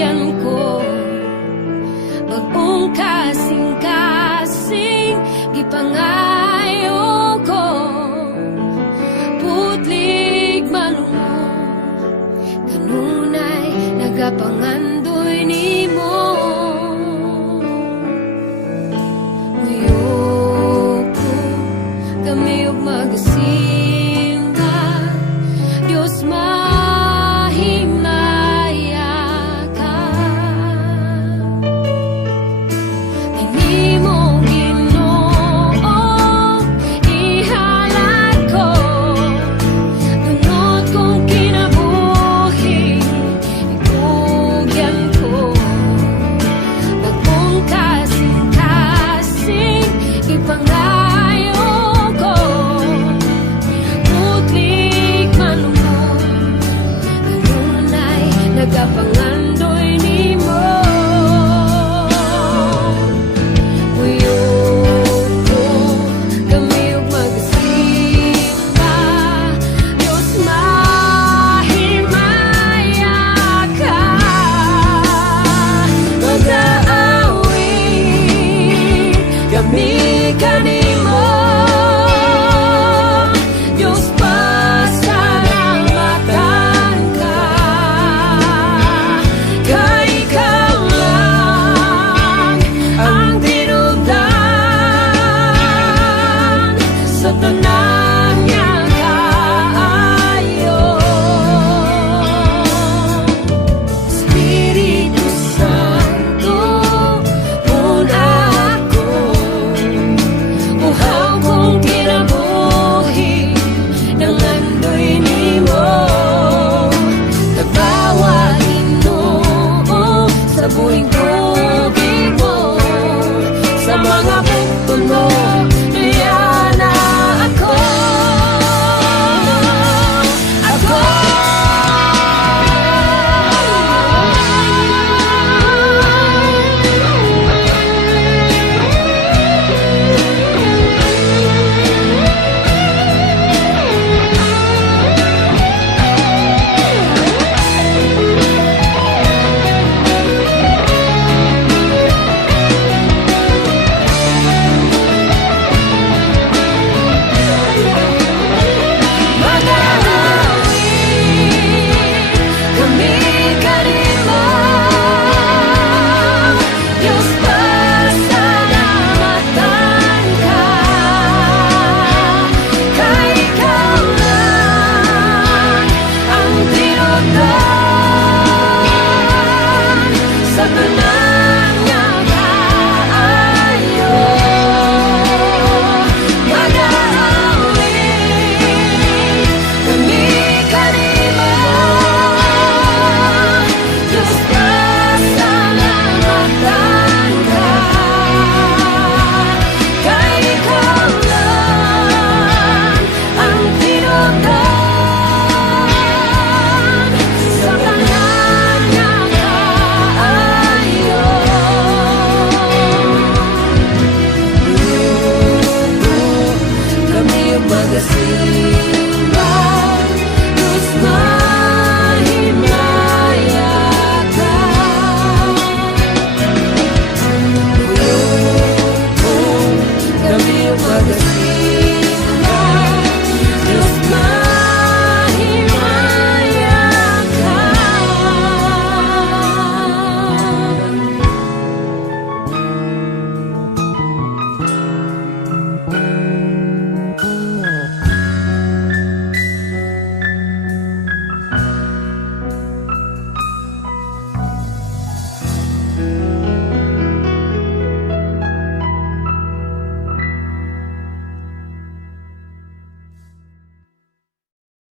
tugyan ko. Bagong kasing-kasing gipangayo ko. Putlig malungo, kanunay nagapangandoy nimo. Uyoko kami ug magasinga, Dios mahimaya ka. Kanimo Ginoo ihalad ko, dunot kong kinabuhi itugyan ko. Bagong kasing-kasing ipangayo ko. Putlig malungo, kanunay nagapangandoy nimo. Uyoko kami ug magasimba, Dios mahimaya ka. Mag-aawit kami kanimo, Dios pasalamatan ka. Kay ikaw lang ang tinubdan sa tanan niya kaayo. Espiritu Santo, una ako, uhaw kong kinabuhi nangandoy nimo. Nagbawa Ginoo sa buhing tubig mo, sa mga bukton mo diyan na ako. Sa